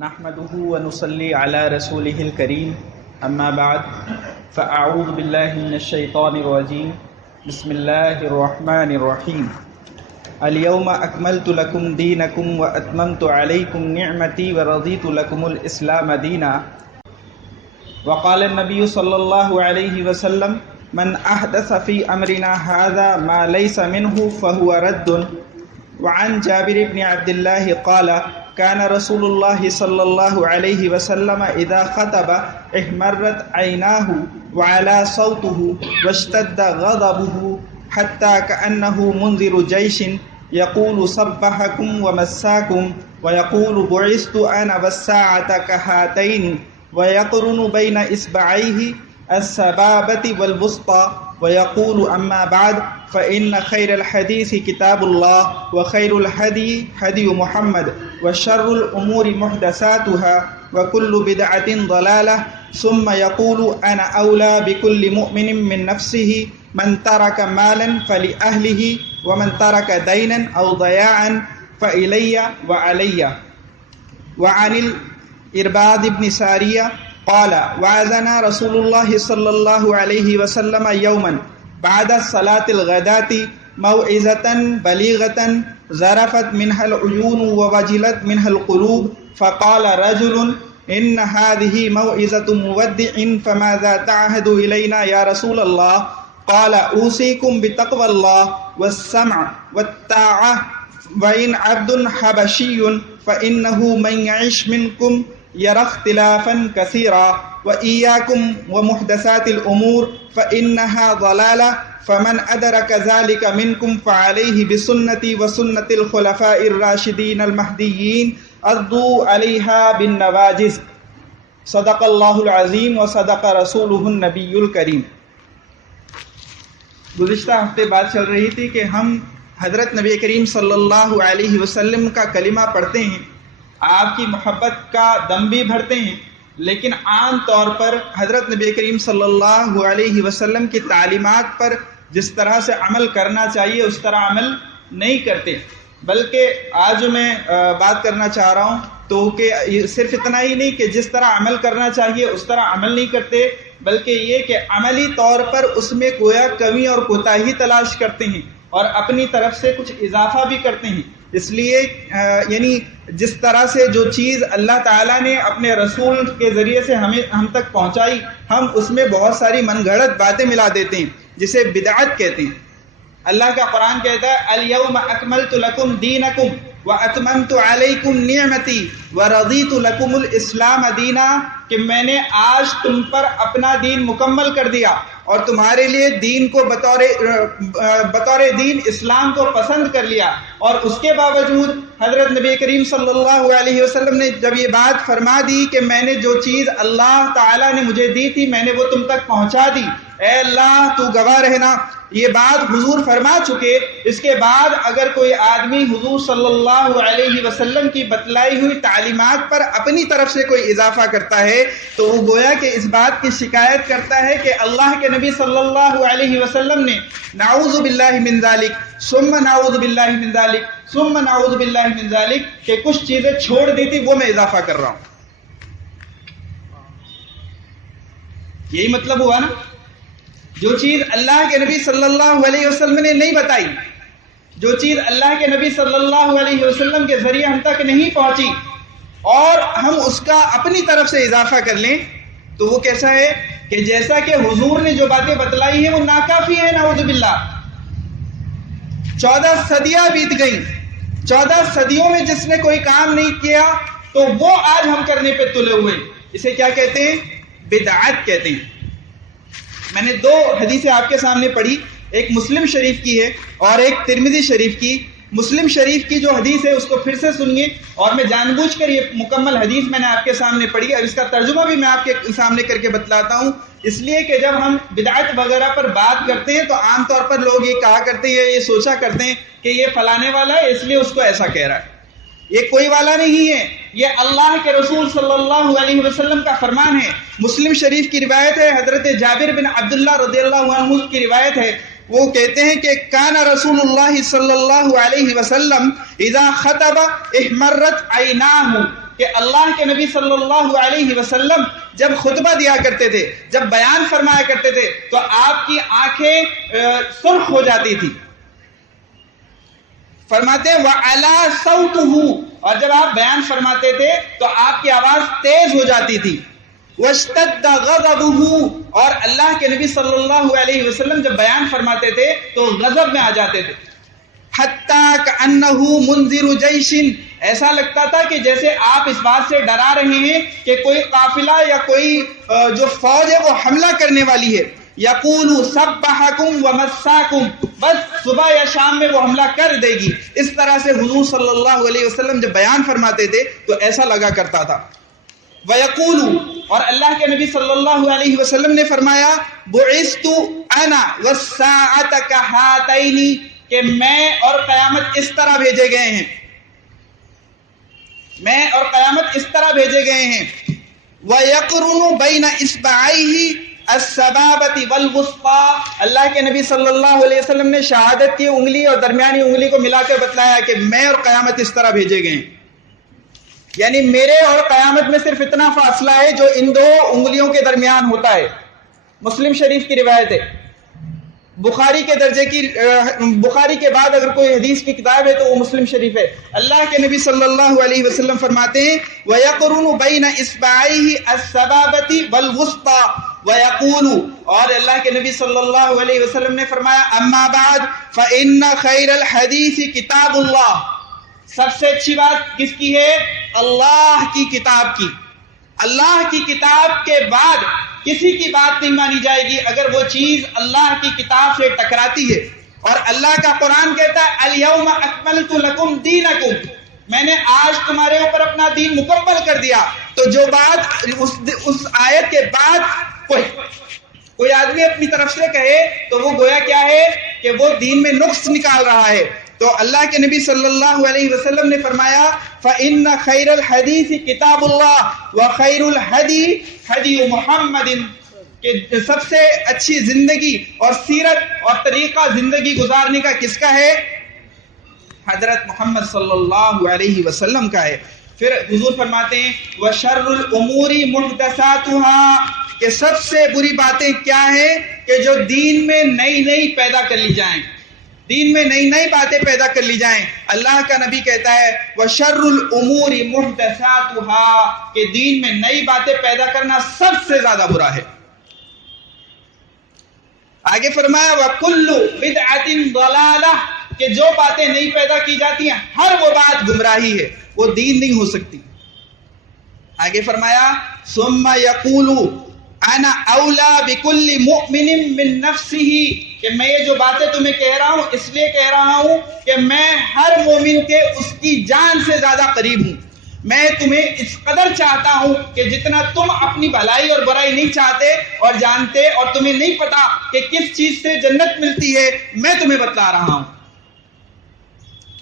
نحمده ونصلي على رسوله الكريم اما بعد فاعوذ بالله من الشيطان الرجيم بسم الله الرحمن الرحيم اليوم اكملت لكم دينكم واتممت عليكم نعمتي ورضيت لكم الاسلام دينا وقال النبي صلى الله عليه وسلم من احدث في امرنا هذا ما ليس منه فهو رد. وعن جابر بن عبد الله قال كان رسول الله صلى الله عليه وسلم إذا خطب احمرت عيناه وعلى صوته واشتد غضبه حتى كأنه منذر جيش يقول صبحكم ومساكم ويقول بعثت أنا والساعة كهاتين ويقرن بين إصبعيه السبابة والوسطى ويقول أما بعد فإن خير الحديث كتاب الله وخير الهدي هدي محمد وشر الأمور محدثاتها وكل بدعة ضلالة ثم يقول أنا أولى بكل مؤمن من نفسه من ترك مالا فلأهله ومن ترك دينا أو ضياعا فإلي وعلي. وعن الإرباض بن سارية قال وعظنا رسول الله صلى الله عليه وسلم يوما بعد صلاة الغداة موعظة بليغة ذرفت منها العيون ووجلت منها القلوب فقال رجل إن هذه موعظة مودع فماذا تعهد إلينا يا رسول الله؟ قال أوصيكم بتقوى الله والسمع والطاعة وإن عبد حبشي فإنه من يعش منكم يرى اختلافا كثيرا وإياكم ومحدثات الأمور فإنها ضلالة فمن أدرك ذلك منكم فعليه بسنتي وسنة الخلفاء الراشدين المهديين عضوا عليها بالنواجذ. صدق اللہ العظیم وصدق رسولہ النبی الکریم. گزشتہ ہفتے بات چل رہی تھی کہ ہم حضرت نبی کریم صلی اللہ علیہ وسلم کا کلمہ پڑھتے ہیں، آپ کی محبت کا دم بھی بھرتے ہیں، لیکن عام طور پر حضرت نبی کریم صلی اللہ علیہ وسلم کی تعلیمات پر جس طرح سے عمل کرنا چاہیے اس طرح عمل نہیں کرتے. بلکہ آج میں بات کرنا چاہ رہا ہوں تو کہ صرف اتنا ہی نہیں کہ جس طرح عمل کرنا چاہیے اس طرح عمل نہیں کرتے، بلکہ یہ کہ عملی طور پر اس میں گویا کمی اور کوتاہی تلاش کرتے ہیں اور اپنی طرف سے کچھ اضافہ بھی کرتے ہیں. اس لیے یعنی جس طرح سے جو چیز اللہ تعالیٰ نے اپنے رسول کے ذریعے سے ہم تک پہنچائی، ہم اس میں بہت ساری من گھڑت باتیں ملا دیتے ہیں جسے بدعت کہتے ہیں. اللہ کا قرآن کہتا ہے الیوم اکملت لکم دینکم واتممت علیکم نعمتی ورضیت لکم الاسلام دینا، کہ میں نے آج تم پر اپنا دین مکمل کر دیا اور تمہارے لیے دین کو بطور دین اسلام کو پسند کر لیا. اور اس کے باوجود حضرت نبی کریم صلی اللہ علیہ وسلم نے جب یہ بات فرما دی کہ میں نے جو چیز اللہ تعالیٰ نے مجھے دی تھی میں نے وہ تم تک پہنچا دی، اے اللہ تو گواہ رہنا، یہ بات حضور فرما چکے. اس کے بعد اگر کوئی آدمی حضور صلی اللہ علیہ وسلم کی بتلائی ہوئی تعلیمات پر اپنی طرف سے کوئی اضافہ کرتا ہے تو وہ گویا کہ اس بات کی شکایت کرتا ہے کہ اللہ کے نبی صلی اللہ علیہ وسلم نے نعوذ باللہ من ذالک ثم نعوذ باللہ من ذالک ثم نعوذ باللہ من ذالک کہ کچھ چیزیں چھوڑ دی تھی وہ میں اضافہ کر رہا ہوں. یہی مطلب ہوا نا، جو چیز اللہ کے نبی صلی اللہ علیہ وسلم نے نہیں بتائی، جو چیز اللہ کے نبی صلی اللہ علیہ وسلم کے ذریعے ہم تک نہیں پہنچی اور ہم اس کا اپنی طرف سے اضافہ کر لیں تو وہ کیسا ہے کہ جیسا کہ حضور نے جو باتیں بتلائی ہیں وہ ناکافی ہے. نعوذ باللہ 14 صدیاں بیت گئیں، 14 صدیوں میں جس نے کوئی کام نہیں کیا تو وہ آج ہم کرنے پہ تلے ہوئے. اسے کیا کہتے ہیں؟ بدعت کہتے ہیں. میں نے 2 حدیثیں آپ کے سامنے پڑھی، ایک مسلم شریف کی ہے اور ایک ترمذی شریف کی. مسلم شریف کی جو حدیث ہے اس کو پھر سے سنیے، اور میں جان بوجھ کر یہ مکمل حدیث میں نے آپ کے سامنے پڑھی اور اس کا ترجمہ بھی میں آپ کے سامنے کر کے بتلاتا ہوں، اس لیے کہ جب ہم بدعت وغیرہ پر بات کرتے ہیں تو عام طور پر لوگ یہ کہا کرتے ہیں، یہ سوچا کرتے ہیں کہ یہ فلانے والا ہے اس لیے اس کو ایسا کہہ رہا ہے. یہ کوئی والا نہیں ہے، یہ اللہ کے رسول صلی اللہ علیہ وسلم کا فرمان ہے. مسلم شریف کی روایت ہے، حضرت جابر بن عبداللہ رضی اللہ عنہ کی روایت ہے، وہ کہتے ہیں کہ کان رسول اللہ صلی اللہ علیہ وسلم اذا خطب احمرت عیناہ، کہ اللہ کے نبی صلی اللہ علیہ وسلم جب خطبہ دیا کرتے تھے، جب بیان فرمایا کرتے تھے تو آپ کی آنکھیں سرخ ہو جاتی تھی. فرماتے وَعَلَا صَوْتُهُ، اور جب آپ بیان فرماتے تھے تو آپ کی آواز تیز ہو جاتی تھی. وَاشْتَدَّ غَضَبُهُ، اور اللہ کے نبی صلی اللہ علیہ وسلم جب بیان فرماتے تھے تو غضب میں آ جاتے تھے. حَتَّى كَأَنَّهُ مُنذِرُ جَيْشٍ، ایسا لگتا تھا کہ جیسے آپ اس بات سے ڈرا رہے ہیں کہ کوئی قافلہ یا کوئی جو فوج ہے وہ حملہ کرنے والی ہے. یقول سبحکم ومساکم، بس صبح یا شام میں وہ حملہ کر دے گی. اس طرح سے حضور صلی اللہ علیہ وسلم جب بیان فرماتے تھے تو ایسا لگا کرتا تھا. وَيَقُولُ، اور اللہ کے نبی صلی اللہ علیہ وسلم نے فرمایا بُعِثْتُ أَنَا وَالسَّاعَةَ كَهَاتَيْنِ، کہ میں اور قیامت اس طرح بھیجے گئے ہیں، میں اور قیامت اس طرح بھیجے گئے ہیں. وَيَقْرُنُ بَيْنَ إِصْبَعَيْهِ السَّبَابَةِ وَالْوُسْطَى، اللہ کے نبی صلی اللہ علیہ وسلم نے شہادت کی انگلی اور درمیانی انگلی کو ملا کر بتلایا کہ میں اور قیامت اس طرح بھیجے گئے ہیں. یعنی میرے اور قیامت میں صرف اتنا فاصلہ ہے جو ان دو انگلیوں کے درمیان ہوتا ہے. مسلم شریف کی روایت ہے. بخاری کے درجے کی، بخاری کے بعد اگر کوئی حدیث کی کتاب ہے تو وہ مسلم شریف ہے. اللہ کے نبی صلی اللہ علیہ وسلم فرماتے ہیں وَيَقْرُنُ بَيْنَ إِصْبَعَيْهِ السَّبَابَةِ وَالْوُسْطَى وَيَقُولُ، اور اللہ کے نبی صلی اللہ علیہ وسلم نے فرمایا اما بعد فَإِنَّ خَيْرَ الْحَدِيثِ كِتَابُ اللَّهِ، سب سے اچھی بات کس کی ہے؟ اللہ کی کتاب کی. اللہ کی کتاب کے بعد کسی کی بات نہیں مانی جائے گی اگر وہ چیز اللہ کی کتاب سے ٹکراتی ہے. اور اللہ کا قرآن کہتا ہے اليوم اکملت لکم دینکم، میں نے آج تمہارے اوپر اپنا دین مکمل کر دیا. تو جو بات اس آیت کے بعد کوئی آدمی اپنی طرف سے کہے تو وہ گویا کیا ہے کہ وہ دین میں نقص نکال رہا ہے. تو اللہ کے نبی صلی اللہ علیہ وسلم نے فرمایا فَإِنَّ خَيْرَ الْحَدِيثِ كِتَابُ اللَّهِ وَخَيْرُ الْهَدِي هَدِيُّ مُحَمَّدٍ، کہ سب سے اچھی زندگی اور سیرت اور طریقہ زندگی گزارنے کا کس کا ہے؟ حضرت محمد صلی اللہ علیہ وسلم کا ہے. پھر حضور فرماتے ہیں وَشَرُّ الْأُمُورِ مُحْدَثَاتُهَا، کہ سب سے بری باتیں کیا ہیں کہ جو دین میں نئی نئی پیدا کر لی جائیں، دین میں نئی نئی باتیں پیدا کر لی جائیں. اللہ کا نبی کہتا ہے وَشَرُّ الْأُمُورِ مُحْدَثَاتُهَا، کہ دین میں نئی باتیں پیدا کرنا سب سے زیادہ برا ہے. آگے فرمایا وَكُلُّ بِدْعَةٍ ضَلَالَةٍ، کہ جو باتیں نئی پیدا کی جاتی ہیں ہر وہ بات گمراہی ہے، وہ دین نہیں ہو سکتی. آگے فرمایا ثُمَّ يَقُولُ انا اولا بكل مؤمن من نفسه، کہ میں یہ جو باتیں تمہیں کہہ رہا ہوں اس لیے کہہ رہا ہوں کہ میں ہر مومن کے اس کی جان سے زیادہ قریب ہوں. میں تمہیں اس قدر چاہتا ہوں کہ جتنا تم اپنی بھلائی اور برائی نہیں چاہتے اور جانتے اور تمہیں نہیں پتا کہ کس چیز سے جنت ملتی ہے، میں تمہیں بتلا رہا ہوں.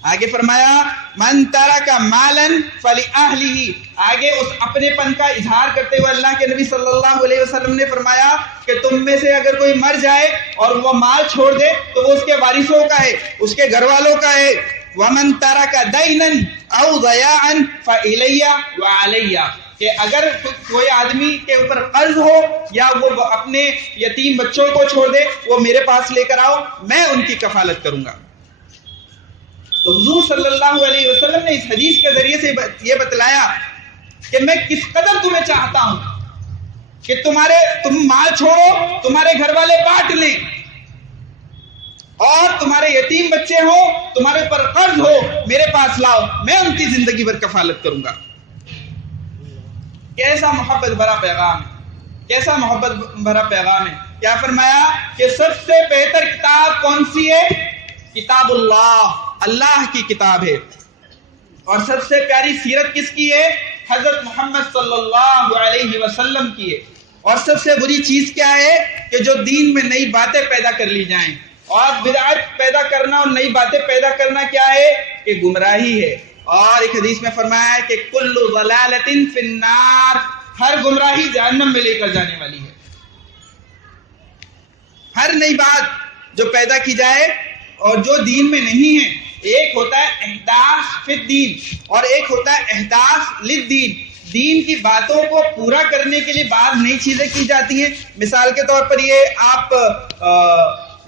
آگے فرمایا من ترک مالا فلأہلہ، آگے اس اپنے پن کا اظہار کرتے ہوئے اللہ کے نبی صلی اللہ علیہ وسلم نے فرمایا کہ تم میں سے اگر کوئی مر جائے اور وہ مال چھوڑ دے تو وہ اس کے وارثوں کا ہے، اس کے گھر والوں کا ہے. ومن ترک دینا او ضیاعا فإلی وعلی، کہ اگر کوئی آدمی کے اوپر قرض ہو یا وہ اپنے یتیم بچوں کو چھوڑ دے وہ میرے پاس لے کر آؤ، میں ان کی کفالت کروں گا. تو حضور صلی اللہ علیہ وسلم نے اس حدیث کے ذریعے سے یہ بتلایا کہ میں کس قدر تمہیں چاہتا ہوں کہ تم مال چھوڑو، تمہارے گھر والے بانٹ لیں، اور تمہارے یتیم بچے ہوں، تمہارے پر قرض ہو، میرے پاس لاؤ، میں ان کی زندگی بھر کفالت کروں گا. کیسا محبت بھرا پیغام ہے، کیسا محبت بھرا پیغام ہے. کیا فرمایا کہ سب سے بہتر کتاب کون سی ہے؟ کتاب اللہ، اللہ کی کتاب ہے. اور سب سے پیاری سیرت کس کی ہے؟ حضرت محمد صلی اللہ علیہ وسلم کی ہے. اور سب سے بری چیز کیا ہے کہ جو دین میں نئی باتیں پیدا کر لی جائیں. اور بدعت پیدا کرنا اور نئی باتیں پیدا کرنا کیا ہے کہ گمراہی ہے. اور ایک حدیث میں فرمایا ہے کہ کل ضلالۃ فی النار، ہر گمراہی جہنم میں لے کر جانے والی ہے. ہر نئی بات جو پیدا کی جائے اور جو دین میں نہیں ہے. ایک ہوتا ہے احداث فی الدین اور ایک ہوتا ہے احداث للدین. دین کی باتوں کو پورا کرنے کے لیے بعض نئی چیزیں کی جاتی ہیں. مثال کے طور پر یہ آپ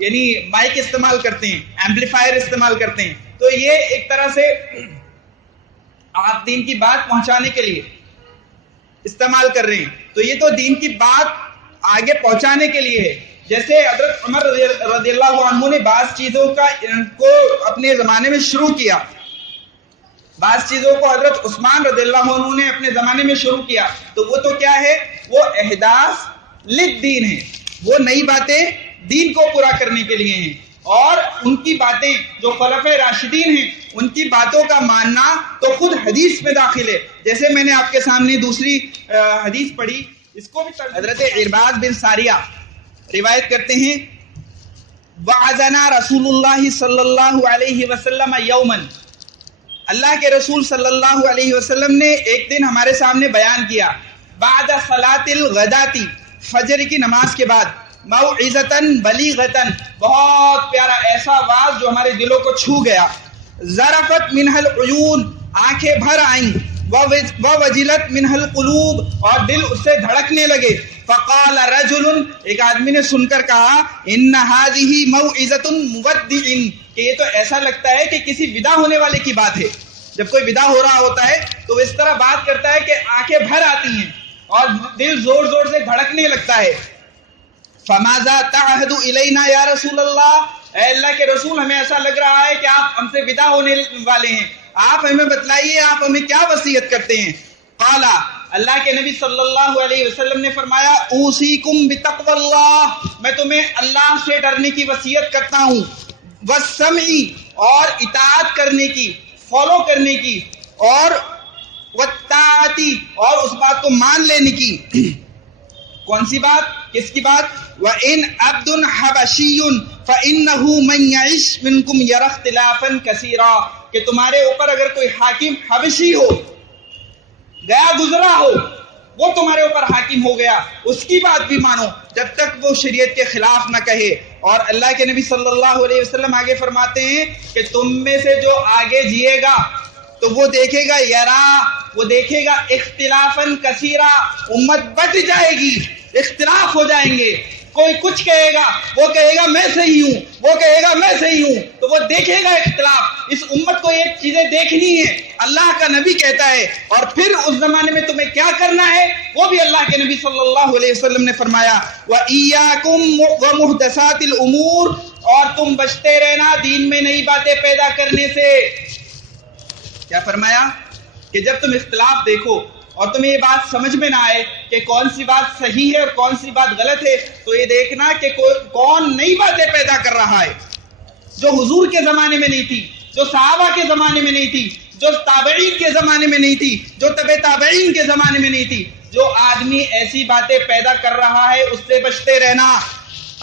یعنی مائک استعمال کرتے ہیں, ایمپلیفائر استعمال کرتے ہیں, تو یہ ایک طرح سے آپ دین کی بات پہنچانے کے لیے استعمال کر رہے ہیں, تو یہ تو دین کی بات آگے پہنچانے کے لیے ہے. جیسے حضرت عمر رضی اللہ عنہ نے بعض چیزوں کو اپنے زمانے میں شروع کیا, بعض چیزوں کو حضرت عثمان رضی اللہ عنہ نے اپنے زمانے میں شروع کیا, تو وہ تو کیا ہے, وہ احداث للدین ہے, وہ نئی باتیں دین کو پورا کرنے کے لیے ہیں. اور ان کی باتیں جو خلفائے راشدین ہیں ان کی باتوں کا ماننا تو خود حدیث میں داخل ہے. جیسے میں نے آپ کے سامنے دوسری حدیث پڑھی, اس کو بھی حضرت عرباض بن ساریہ روایت کرتے ہیں, وعظنا رسول اللہ صلی اللہ علیہ وسلم یوما, اللہ کے رسول صلی اللہ علیہ وسلم نے ایک دن ہمارے سامنے بیان کیا, بعد صلاۃ الغداۃ, فجر کی نماز کے بعد, موعظۃ بلیغۃ, بہت پیارا ایسا واعظ جو ہمارے دلوں کو چھو گیا, ذرفت منہ العیون, آنکھیں بھر آئیں, ووجلت منہ القلوب, اور دل اس سے دھڑکنے لگے. فقال رجل, ایک آدمی نے سن کر کہا, ان هذه موعظۃ مودع, کہ یہ تو ایسا لگتا ہے کہ کسی ودا ہونے والے کی بات ہے. جب کوئی ودا ہو رہا ہوتا ہے تو وہ اس طرح بات کرتا ہے کہ آنکھیں بھر آتی ہیں اور دل زور زور سے دھڑکنے لگتا ہے. فماذا تعهد الینا یا رسول اللہ, اے اللہ کے رسول ہمیں ایسا لگ رہا ہے کہ آپ ہم سے ودا ہونے والے ہیں, آپ ہمیں بتلائیے آپ ہمیں کیا وصیت کرتے ہیں. قال, اللہ کے نبی صلی اللہ علیہ وسلم نے فرمایا, اوصیکم بتقوی اللہ, میں تمہیں اللہ سے ڈرنے کی وصیت کرتا ہوں, والسمع, اور اطاعت کرنے کی, فالو کرنے کی, اور والطاعت, اور اس بات کو مان لینے کی. کون سی بات, کس کی بات, وَإِنْ عَبْدٌ حَبَشِيٌّ فَإِنَّهُ مَنْ يَعِشْ مِنْكُمْ يَرَى اخْتِلَافًا كَثِيرًا, کہ تمہارے اوپر اگر کوئی حاکم حبشی ہو, گیا گزرا ہو, وہ تمہارے اوپر حاکم ہو گیا, اس کی بات بھی مانو جب تک وہ شریعت کے خلاف نہ کہے. اور اللہ کے نبی صلی اللہ علیہ وسلم آگے فرماتے ہیں کہ تم میں سے جو آگے جیے گا تو وہ دیکھے گا, یرا, وہ دیکھے گا, اختلافاً کثیرا, امت بٹ جائے گی, اختلاف ہو جائیں گے. کوئی کچھ کہے گا, وہ کہے گا میں صحیح ہوں, وہ کہے گا میں صحیح ہوں, تو وہ دیکھے گا اختلاف. اس امت کو یہ چیزیں دیکھنی ہے, اللہ کا نبی کہتا ہے. اور پھر اس زمانے میں تمہیں کیا کرنا ہے وہ بھی اللہ کے نبی صلی اللہ علیہ وسلم نے فرمایا, وَإِيَّاكُمْ وَمُحْدَثَاتِ الْأُمُورِ, اور تم بچتے رہنا دین میں نئی باتیں پیدا کرنے سے. کیا فرمایا کہ جب تم اختلاف دیکھو اور تمہیں یہ بات سمجھ میں نہ آئے کہ کون سی بات صحیح ہے اور کون سی بات غلط ہے, تو یہ دیکھنا کہ کون نئی باتیں پیدا کر رہا ہے, جو حضور کے زمانے میں نہیں تھی, جو صحابہ کے زمانے میں نہیں تھی, جو تابعین کے زمانے میں نہیں تھی, جو تبع تابعین کے زمانے میں نہیں تھی. جو آدمی ایسی باتیں پیدا کر رہا ہے اس سے بچتے رہنا.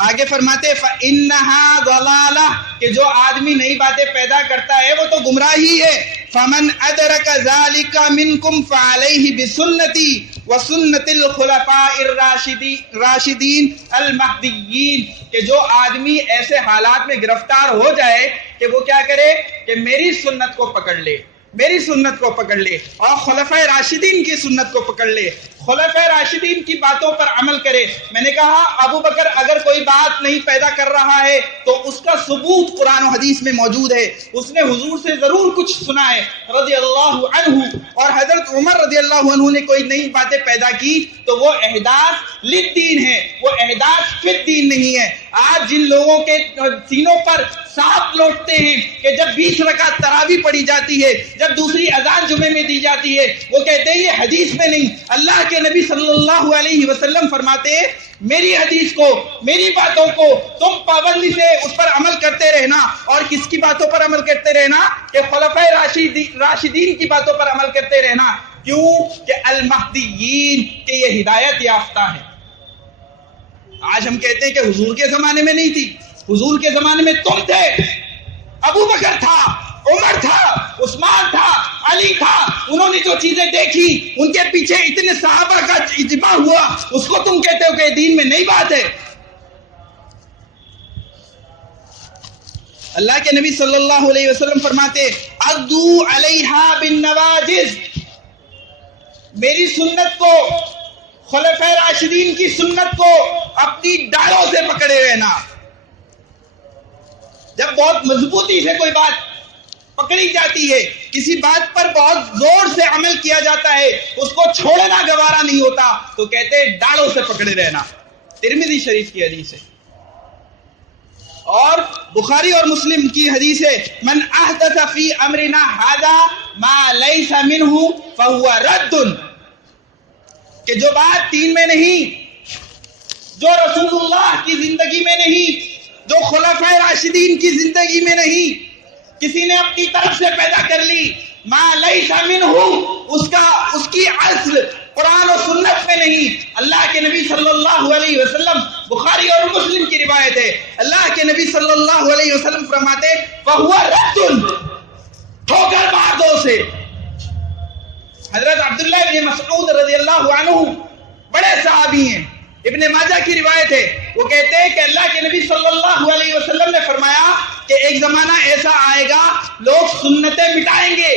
آگے فرماتے فَإِنَّهَا ضَلَالَةٌ, کہ جو آدمی نئی باتیں پیدا کرتا ہے وہ تو گمراہی ہے. فَمَنْ أَدْرَكَ ذَلِكَ مِنْكُمْ فَعَلَيْهِ بِسُنَّتِي وَسُنَّتِ الْخُلَفَاءِ الرَّاشِدِينَ الْمَهْدِيِّينَ, کہ جو آدمی ایسے حالات میں گرفتار ہو جائے کہ وہ کیا کرے کہ میری سنت کو پکڑ لے, میری سنت کو پکڑ لے, اور خلفائے راشدین کی سنت کو پکڑ لے, خلفائے راشدین کی باتوں پر عمل کرے. میں نے کہا ابو بکر اگر کوئی بات نہیں پیدا کر رہا ہے تو اس کا ثبوت قرآن و حدیث میں موجود ہے, اس نے حضور سے ضرور کچھ سنا ہے رضی اللہ عنہ. اور حضرت عمر رضی اللہ عنہ نے کوئی نئی باتیں پیدا کی تو وہ احداث للدین ہے, وہ احداث فی الدین نہیں ہے. آج جن لوگوں کے سینوں پر سانپ لوٹتے ہیں کہ جب 20 رکعت تراویح پڑھی جاتی ہے, جب دوسری اذان جمعے میں دی جاتی ہے, وہ کہتے ہیں یہ حدیث میں نہیں. اللہ کے نبی صلی اللہ علیہ وسلم فرماتے ہیں میری حدیث کو, میری باتوں کو تم پابندی سے اس پر عمل کرتے رہنا. اور کس کی باتوں پر عمل کرتے رہنا کہ خلفائے راشدین کی باتوں پر عمل کرتے رہنا. کیوں کہ المہدیین, کہ یہ ہدایت یافتہ ہے. آج ہم کہتے ہیں کہ حضور کے زمانے میں نہیں تھی, حضور کے زمانے میں تم تھے, ابو بکر تھا, عمر تھا, عثمان تھا, علی تھا. انہوں نے جو چیزیں دیکھی ان کے پیچھے اتنے صحابہ کا اجماع ہوا, اس کو تم کہتے ہو کہ دین میں نئی بات ہے. اللہ کے نبی صلی اللہ علیہ وسلم فرماتے عدو علیہا بالنواجذ، میری سنت کو، خلفائے راشدین کی سنت کو اپنی ڈاڑوں سے پکڑے رہنا۔ جب بہت مضبوطی سے کوئی بات پکڑی جاتی ہے، کسی بات پر بہت زور سے عمل کیا جاتا ہے، اس کو چھوڑنا گوارا نہیں ہوتا، تو کہتے ہیں ڈاڑوں سے پکڑے رہنا۔ ترمذی شریف کی حدیث ہے، اور بخاری اور مسلم کی حدیث ہے من احدث فی امرنا ھذا ما لیس منہ فہو رد، کہ جو بات دین میں نہیں، جو رسول اللہ کی زندگی میں نہیں، جو خلفائے راشدین کی زندگی میں نہیں، کسی نے اپنی طرف سے پیدا کر لی، ما لیس منہ، اس کی اصل قرآن و سنت میں نہیں۔ اللہ کے نبی صلی اللہ علیہ وسلم، بخاری اور مسلم کی روایت ہے، اللہ کے نبی صلی اللہ علیہ وسلم فرماتے فَهُوَ رَدٌ، ٹھوکر مار دو اسے۔ حضرت عبداللہ بن مسعود رضی اللہ عنہ بڑے صحابی ہیں، ابن ماجہ کی روایت ہے، وہ کہتے ہیں کہ اللہ کے نبی صلی اللہ علیہ وسلم نے فرمایا کہ ایک زمانہ ایسا آئے گا لوگ سنتیں مٹائیں گے،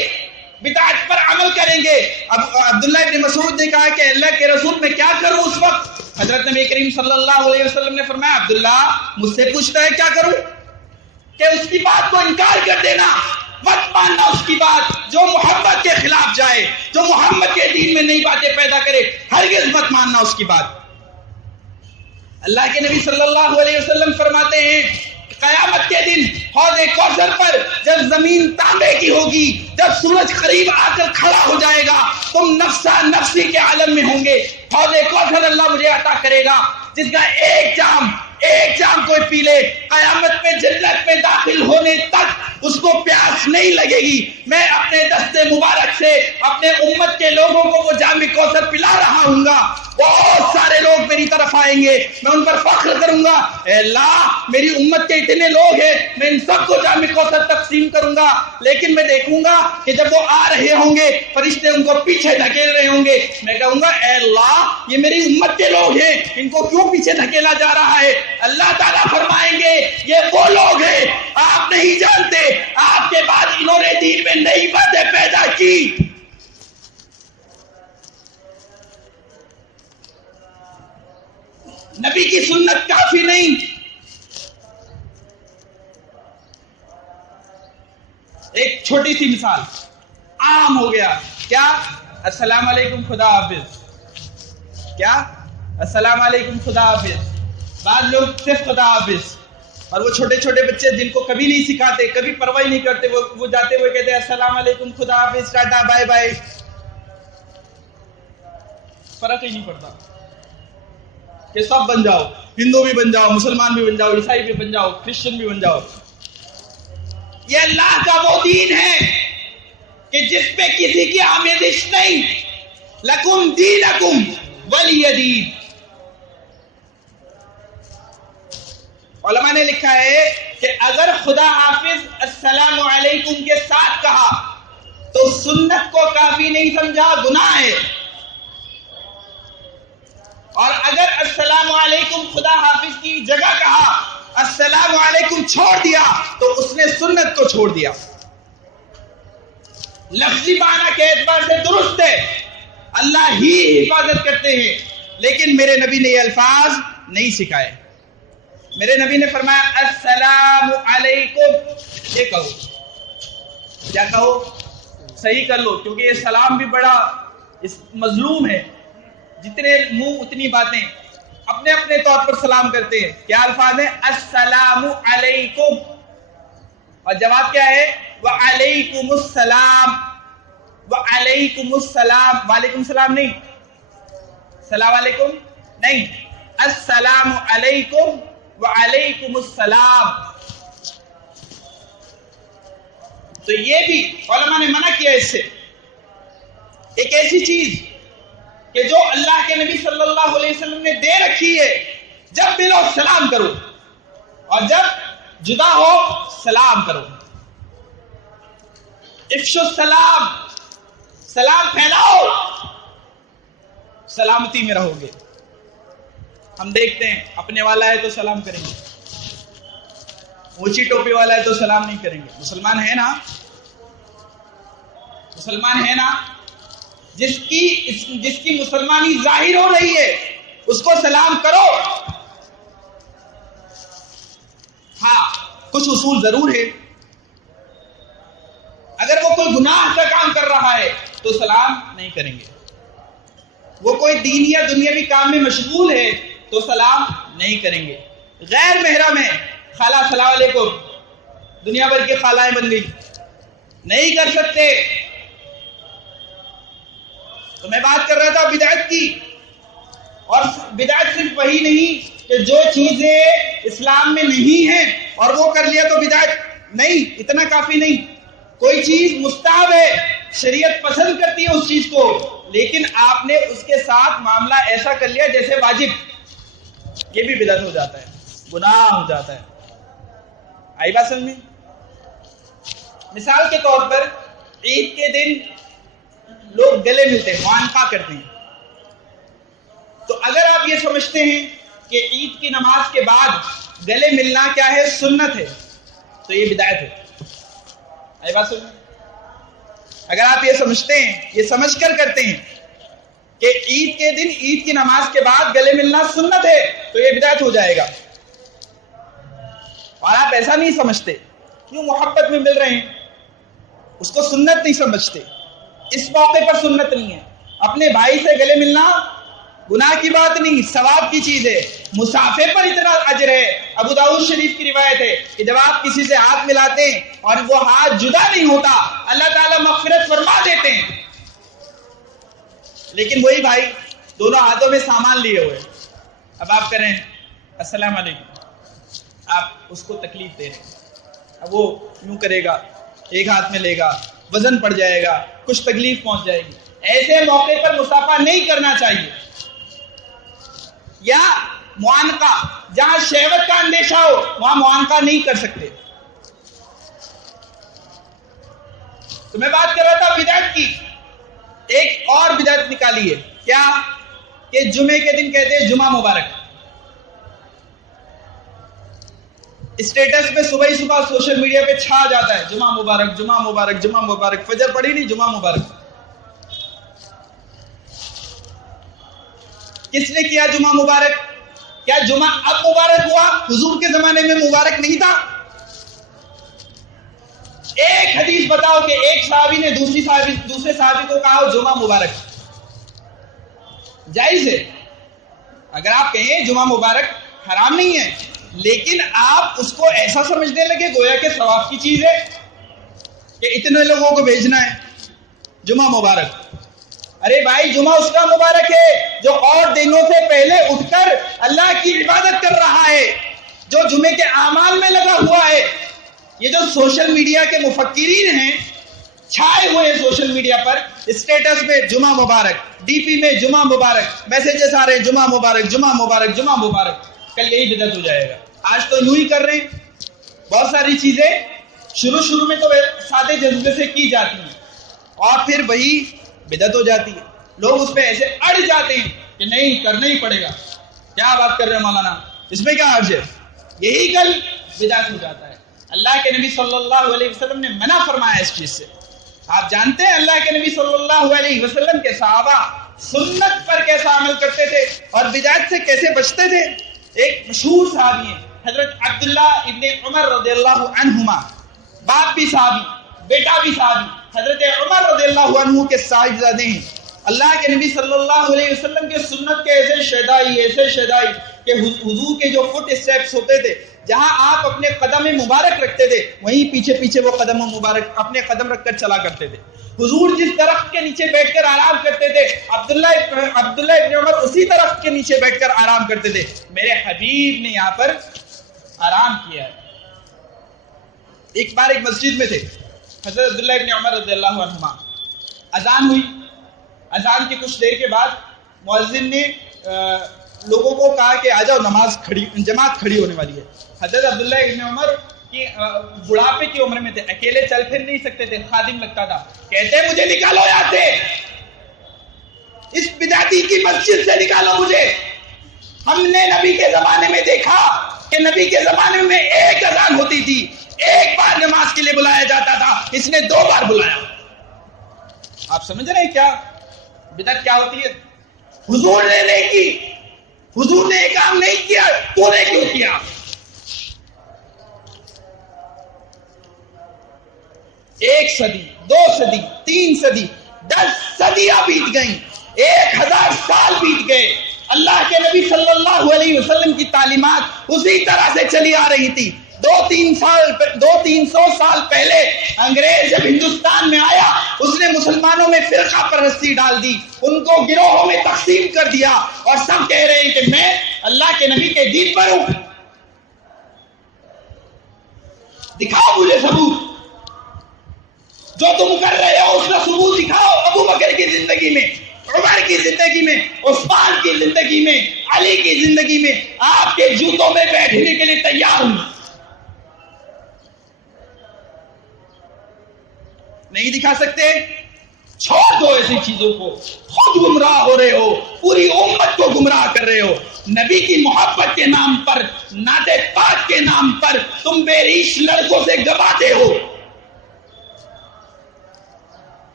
بدعت پر عمل کریں گے۔ اب عبداللہ ابن مسعود نے کہا کہ اللہ کے رسول میں کیا کروں اس وقت؟ حضرت نبی کریم صلی اللہ علیہ وسلم نے فرمایا عبداللہ مجھ سے پوچھتا ہے کیا کروں؟ کہ اس کی بات کو انکار کر دینا، مت ماننا اس کی بات جو محمد کے خلاف جائے، جو محمد کے دین میں نئی باتیں پیدا کرے، ہرگز مت ماننا اس کی بات۔ اللہ کے نبی صلی اللہ علیہ وسلم فرماتے ہیں قیامت کے دن حوض کوثر پر جب زمین تانبے کی ہوگی، جب سورج قریب آ کر کھڑا ہو جائے گا، تم نفسا نفسی کے عالم میں ہوں گے۔ حوض کوثر اللہ مجھے عطا کرے گا، جس کا ایک جام کوئی پی لے، قیامت میں جنت میں داخل ہونے تک اس کو پیاس نہیں لگے گی۔ میں اپنے دست مبارک سے اپنے امت کے لوگوں کو وہ جام کوثر پلا رہا ہوں گا، بہت سارے لوگ میری طرف آئیں گے، میں ان پر فخر کروں گا، اے اللہ میری امت کے اتنے لوگ ہیں، میں ان سب کو جام کوثر تقسیم کروں گا۔ لیکن میں دیکھوں گا کہ جب وہ آ رہے ہوں گے، فرشتے ان کو پیچھے دھکیل رہے ہوں گے، میں کہوں گا اے اللہ یہ میری امت کے لوگ ہیں، ان کو کیوں پیچھے دھکیلا جا رہا ہے؟ اللہ تعالیٰ فرمائیں گے یہ وہ لوگ ہیں آپ نہیں جانتے، آپ کے بعد انہوں نے دین میں نئی باتیں پیدا کی۔ نبی کی سنت کافی نہیں، ایک چھوٹی سی مثال عام ہو گیا، کیا؟ السلام علیکم خدا حافظ، کیا؟ السلام علیکم خدا حافظ۔ بعض لوگ صرف خدا حافظ، اور وہ چھوٹے چھوٹے بچے جن کو کبھی نہیں سکھاتے، کبھی پرواہ نہیں کرتے، وہ جاتے ہوئے کہتے ہیں السلام علیکم خدا حافظ، ٹاٹا بائے بائے، فرق ہی نہیں پڑتا کہ سب بن جاؤ، ہندو بھی بن جاؤ، مسلمان بھی بن جاؤ، عیسائی بھی بن جاؤ، کرسچن بھی بن جاؤ۔ یہ اللہ کا وہ دین ہے کہ جس پہ کسی کی آمیزش نہیں، لکم دینکم ولی دین۔ علماء نے لکھا ہے کہ اگر خدا حافظ السلام علیکم کے ساتھ کہا تو سنت کو کافی نہیں سمجھا، گناہ ہے، اور اگر السلام علیکم خدا حافظ کی جگہ کہا، السلام علیکم چھوڑ دیا تو اس نے سنت کو چھوڑ دیا۔ لفظی معنی کے اعتبار سے درست ہے، اللہ ہی حفاظت کرتے ہیں، لیکن میرے نبی نے یہ الفاظ نہیں سکھائے۔ میرے نبی نے فرمایا السلام علیکم، یہ کہو، کیا کہو؟ صحیح کر لو، کیونکہ یہ سلام بھی بڑا مظلوم ہے، جتنے منہ اتنی باتیں، اپنے اپنے طور پر سلام کرتے ہیں۔ کیا الفاظ ہیں؟ السلام علیکم، اور جواب کیا ہے؟ وعلیکم السلام، وعلیکم السلام، وعلیکم السلام نہیں، السلام علیکم نہیں، السلام علیکم وعلیکم السلام۔ تو یہ بھی علماء نے منع کیا اس سے، ایک ایسی چیز کہ جو اللہ کے نبی صلی اللہ علیہ وسلم نے دے رکھی ہے، جب ملو سلام کرو، اور جب جدا ہو سلام کرو۔ افشوا السلام، سلام پھیلاؤ، سلامتی میں رہو گے۔ ہم دیکھتے ہیں اپنے والا ہے تو سلام کریں گے، اونچی ٹوپی والا ہے تو سلام نہیں کریں گے. مسلمان ہے نا, مسلمان ہے نا, جس کی مسلمانی ظاہر ہو رہی ہے اس کو سلام کرو. ہاں کچھ اصول ضرور ہے. اگر وہ کوئی گناہ کا کام کر رہا ہے تو سلام نہیں کریں گے. وہ کوئی دینی یا دنیاوی کام میں مشغول ہے تو سلام نہیں کریں گے. غیر محرم ہے, خالہ السلام علیکم, دنیا بھر کی خالائیں بن گئی, نہیں کر سکتے. تو میں بات کر رہا تھا بدعت کی, اور بدعت صرف وہی نہیں کہ جو چیزیں اسلام میں نہیں ہیں اور وہ کر لیا تو بدعت نہیں, اتنا کافی نہیں. کوئی چیز مستحب ہے, شریعت پسند کرتی ہے اس چیز کو, لیکن آپ نے اس کے ساتھ معاملہ ایسا کر لیا جیسے واجب, یہ بھی بدعت ہو جاتا ہے, گناہ ہو جاتا ہے. آئی بات سمجھ میں؟ مثال کے طور پر عید کے دن لوگ گلے ملتے ہیں, معانقہ کرتے ہیں. تو اگر آپ یہ سمجھتے ہیں کہ عید کی نماز کے بعد گلے ملنا کیا ہے, سنت ہے, تو یہ بدعت ہے. آئی بات سمجھ میں؟ اگر آپ یہ سمجھتے ہیں, یہ سمجھ کر کرتے ہیں کہ عید کے دن عید کی نماز کے بعد گلے ملنا سنت ہے, تو یہ بدعت ہو جائے گا. اور آپ ایسا نہیں سمجھتے, کیوں محبت میں مل رہے ہیں, اس کو سنت نہیں سمجھتے, اس موقع پر سنت نہیں ہے. اپنے بھائی سے گلے ملنا گناہ کی بات نہیں, ثواب کی چیز ہے. مسافر پر اتنا اجر ہے. ابو داؤد شریف کی روایت ہے کہ جب آپ کسی سے ہاتھ ملاتے ہیں اور وہ ہاتھ جدا نہیں ہوتا, اللہ تعالیٰ مغفرت فرما دیتے ہیں. لیکن وہی بھائی دونوں ہاتھوں میں سامان لیے ہوئے, اب آپ کریں السلام علیکم, آپ اس کو تکلیف دے رہے ہیں. اب وہ یوں کرے گا, ایک ہاتھ میں لے گا, وزن پڑ جائے گا, کچھ تکلیف پہنچ جائے گی. ایسے موقع پر مصافحہ نہیں کرنا چاہیے. یا معانقہ, جہاں شہوت کا اندیشہ ہو وہاں معانقہ نہیں کر سکتے. تو میں بات کر رہا تھا بدعت کی. ایک اور بدعت نکالی ہے, کیا کہ جمعے کے دن کہتے ہیں جمعہ مبارک. اسٹیٹس پہ صبح ہی صبح سوشل میڈیا پہ چھا جاتا ہے جمعہ مبارک, جمعہ مبارک, جمعہ مبارک. فجر پڑھی نہیں, جمعہ مبارک. کس نے کیا جمعہ مبارک؟ کیا جمعہ اب مبارک ہوا؟ حضور کے زمانے میں مبارک نہیں تھا. ایک حدیث بتاؤ کہ ایک صحابی نے دوسرے صحابی کو کہا جمعہ مبارک. جائز ہے. اگر آپ کہیں جمعہ مبارک حرام نہیں ہے, لیکن آپ اس کو ایسا سمجھنے لگے گویا کہ ثواب کی چیز ہے کہ اتنے لوگوں کو بھیجنا ہے جمعہ مبارک. ارے بھائی جمعہ اس کا مبارک ہے جو اور دنوں سے پہلے اٹھ کر اللہ کی عبادت کر رہا ہے, جو جمعے کے اعمال میں لگا ہوا ہے. یہ جو سوشل میڈیا کے مفکرین ہیں, چھائے ہوئے ہیں سوشل میڈیا پر, اسٹیٹس میں جمعہ مبارک, ڈی پی میں جمعہ مبارک, میسیجز آ رہے ہیں جمعہ مبارک, جمعہ مبارک, جمعہ مبارک. کل یہی بدعت ہو جائے گا. آج تو یوں ہی کر رہے ہیں. بہت ساری چیزیں شروع میں تو سادے جذبے سے کی جاتی ہیں اور پھر وہی بدعت ہو جاتی ہے. لوگ اس پہ ایسے اڑ جاتے ہیں کہ نہیں کرنا ہی پڑے گا. کیا بات کر رہے ہیں مولانا, اس میں کیا حرج ہے؟ یہی کل بدعت ہو جاتا ہے. اللہ کے نبی صلی اللہ علیہ وسلم نے منع فرمایا اس چیز سے. آپ جانتے ہیں اللہ کے نبی صلی اللہ علیہ وسلم کے صحابہ سنت پر کیسا عمل کرتے تھے اور بدعت سے کیسے بچتے تھے. ایک مشہور صحابی ہیں حضرت عبداللہ ابن عمر رضی اللہ عنہما, باپ بھی صحابی, بیٹا بھی صحابی, حضرت عمر رضی اللہ عنہ کے صاحبزادے ہیں. اللہ کے نبی صلی اللہ علیہ وسلم کے سنت کے ایسے شیدائی کہ حضور کے جو فٹ اسٹیپس ہوتے تھے, جہاں آپ اپنے قدم مبارک رکھتے تھے وہیں پیچھے وہ قدم مبارک اپنے قدم رکھ کر چلا کرتے تھے. حضور جس درخت کے نیچے بیٹھ کر آرام کرتے تھے, عبداللہ ابن عمر اسی درخت کے نیچے بیٹھ کر آرام کرتے تھے. میرے حبیب نے یہاں پر آرام کیا ہے. ایک بار ایک مسجد میں تھے حضرت عبداللہ ابن عمر رضی اللہ عنہما. اذان ہوئی, اذان کے کچھ دیر کے بعد مؤذن نے لوگوں کو کہا کہ آ جاؤ جماعت کھڑی ہونے والی ہے. حضرت عبداللہ ابن عمر کی بڑھاپے کی عمر میں تھے, اکیلے چل پھر نہیں سکتے تھے, خادم لگتا تھا. کہتے مجھے نکالو یہاں سے, اس بدعتی کی مسجد سے نکالو مجھے. ہم نے نبی کے زمانے میں دیکھا کہ نبی کے زمانے میں ایک اذان ہوتی تھی، ایک بار نماز کے لیے بلایا جاتا تھا، اس نے 2 بار بلایا۔ آپ سمجھ رہے ہیں کیا بدعت کیا ہوتی ہے؟ حضور نے نہیں کی، حضور نے یہ کام نہیں کیا، تو نے کیوں کیا؟ ایک صدی، 2 صدی، 3 صدی، 10 صدیاں بیت گئیں، 1000 سال بیت گئے، اللہ کے نبی صلی اللہ علیہ وسلم کی تعلیمات اسی طرح سے چلی آ رہی تھی۔ 200-300 سال پہلے انگریز جب ہندوستان میں آیا، اس نے مسلمانوں میں فرقہ پرستی ڈال دی، ان کو گروہوں میں تقسیم کر دیا، اور سب کہہ رہے ہیں کہ میں اللہ کے نبی کے دین پر ہوں۔ دکھاؤ مجھے ثبوت، جو تم کر رہے ہو اس کا ثبوت دکھاؤ۔ ابو بکر کی زندگی میں، عمر کی زندگی میں، عثمان کی زندگی میں، علی کی زندگی میں، آپ کے جوتوں میں بیٹھنے کے لیے تیار ہوں۔ نہیں دکھا سکتے؟ چھوڑ دو ایسی چیزوں کو، خود گمراہ ہو رہے ہو، پوری امت کو گمراہ کر رہے ہو۔ نبی کی محبت کے نام پر، نعت پاک کے نام پر تم بے ریش لڑکوں سے گواتے ہو۔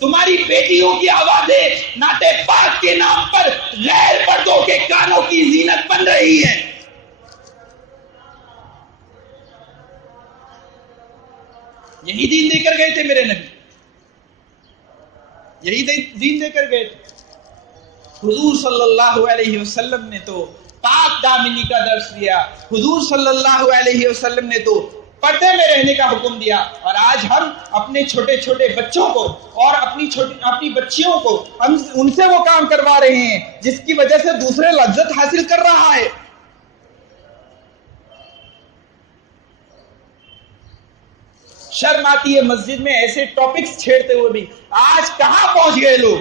تمہاری بیٹیوں کی آوازیں نعت پاک کے نام پر غیر مردوں کے کانوں کی زینت بن رہی ہیں۔ یہی دین دے کر گئے تھے میرے نبی، یہی دین دے کر گئے تھے۔ حضور صلی اللہ علیہ وسلم نے تو پاک دامنی کا درس دیا، حضور صلی اللہ علیہ وسلم نے تو پردے میں رہنے کا حکم دیا، اور آج ہم اپنے چھوٹے چھوٹے بچوں کو اور اپنی بچیوں کو ہم ان سے وہ کام کروا رہے ہیں جس کی وجہ سے دوسرے لذت حاصل کر رہا ہے۔ شرم آتی ہے مسجد میں ایسے ٹاپکس چھیڑتے ہوئے بھی۔ آج کہاں پہنچ گئے لوگ،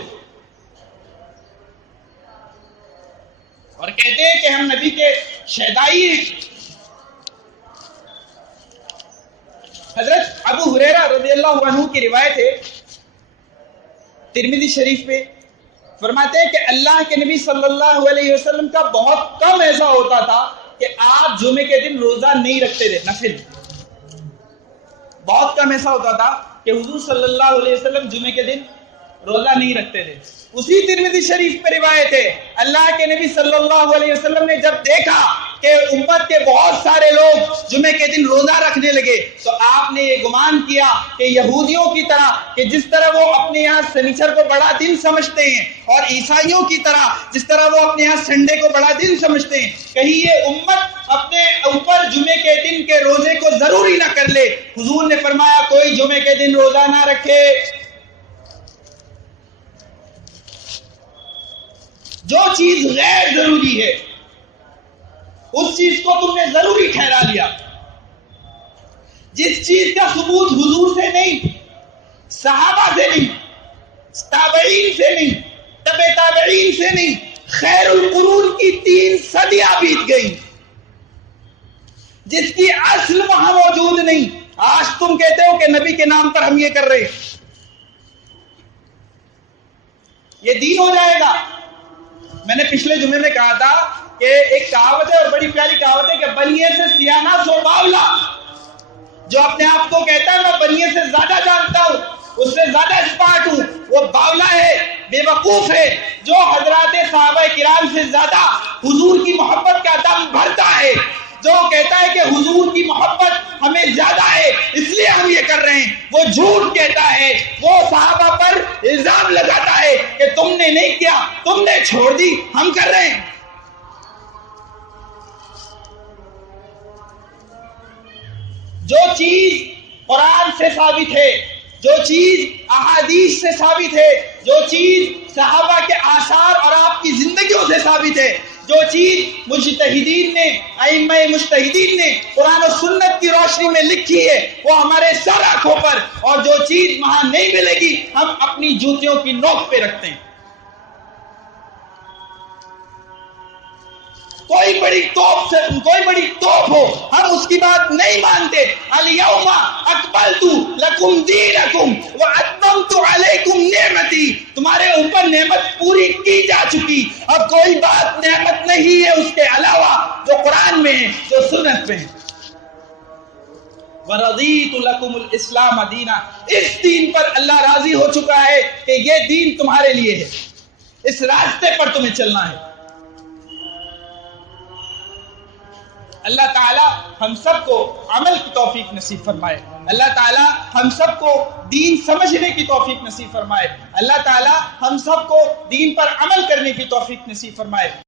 اور کہتے ہیں کہ ہم نبی کے شیدائی ہیں۔ حضرت ابو ہریرہ رضی اللہ عنہ کی روایت ہے ترمذی شریف پہ، فرماتے ہیں کہ اللہ کے نبی صلی اللہ علیہ وسلم کا بہت کم ایسا ہوتا تھا کہ آپ جمعے کے دن روزہ نہیں رکھتے تھے، نفل۔ بہت کم ایسا ہوتا تھا کہ حضور صلی اللہ علیہ وسلم جمعے کے دن روزہ نہیں رکھتے تھے۔ اسی ترمذی شریف پہ روایت ہے، اللہ کے نبی صلی اللہ علیہ وسلم نے جب دیکھا کہ امت کے بہت سارے لوگ جمعے کے دن روزہ رکھنے لگے تو آپ نے یہ گمان کیا کہ یہودیوں کی طرح، کہ جس طرح وہ اپنے یہاں سنیچر کو بڑا دن سمجھتے ہیں، اور عیسائیوں کی طرح جس طرح وہ اپنے یہاں سنڈے کو بڑا دن سمجھتے ہیں، کہیں یہ امت اپنے اوپر جمعے کے دن کے روزے کو ضروری نہ کر لے۔ حضور نے فرمایا کوئی جمعے کے دن روزہ نہ رکھے۔ جو چیز غیر ضروری ہے اس چیز کو تم نے ضروری ٹھہرا لیا، جس چیز کا ثبوت حضور سے نہیں، صحابہ سے نہیں، تابعین سے نہیں، تبع تابعین سے نہیں، خیر القرون کی 3 صدیاں بیت گئی، جس کی اصل وہاں موجود نہیں، آج تم کہتے ہو کہ نبی کے نام پر ہم یہ کر رہے، یہ دین ہو جائے گا؟ میں نے پچھلے جمعے میں کہا تھا کہ ایک کہاوت ہے اور بڑی پیاری کہاوت ہے کہ بنیے سے سیانہ سو باولا۔ جو اپنے آپ کو کہتا ہے میں بنیے سے زیادہ جانتا ہوں، اس سے زیادہ ایکسپرٹ ہوں، وہ باولا ہے، بے وقوف ہے۔ جو حضرات صحابہ کرام سے زیادہ حضور کی محبت کا دم بھرتا ہے، جو کہتا ہے کہ حضور کی محبت ہمیں زیادہ ہے اس لیے ہم یہ کر رہے ہیں، وہ جھوٹ کہتا ہے، وہ صحابہ پر الزام لگاتا ہے کہ تم نے نہیں کیا، تم نے چھوڑ دی، ہم کر رہے ہیں۔ جو چیز قرآن سے ثابت ہے، جو چیز احادیث سے ثابت ہے، جو چیز صحابہ کے آثار اور آپ کی زندگیوں سے ثابت ہے، جو چیز مجتہدین نے، ائمہ مجتہدین نے قرآن و سنت کی روشنی میں لکھی ہے، وہ ہمارے سر آنکھوں پر، اور جو چیز وہاں نہیں ملے گی ہم اپنی جوتیوں کی نوک پہ رکھتے ہیں۔ کوئی بڑی توپ ہو ہم اس کی بات نہیں مانتے۔ الیوم اکملت لکم دینکم واتممت علیکم نعمتی نعمت تھی، تمہارے اوپر نعمت پوری کی جا چکی، اب کوئی بات نعمت نہیں ہے اس کے علاوہ جو قرآن میں ہے، جو سنت میں ہے۔ وَرَضِيتُ لَكُمُ الْإِسْلَامَ دِينًا، اس دین پر اللہ راضی ہو چکا ہے کہ یہ دین تمہارے لیے ہے، اس راستے پر تمہیں چلنا ہے۔ اللہ تعالی ہم سب کو عمل کی توفیق نصیب فرمائے، اللہ تعالی ہم سب کو دین سمجھنے کی توفیق نصیب فرمائے، اللہ تعالی ہم سب کو دین پر عمل کرنے کی توفیق نصیب فرمائے۔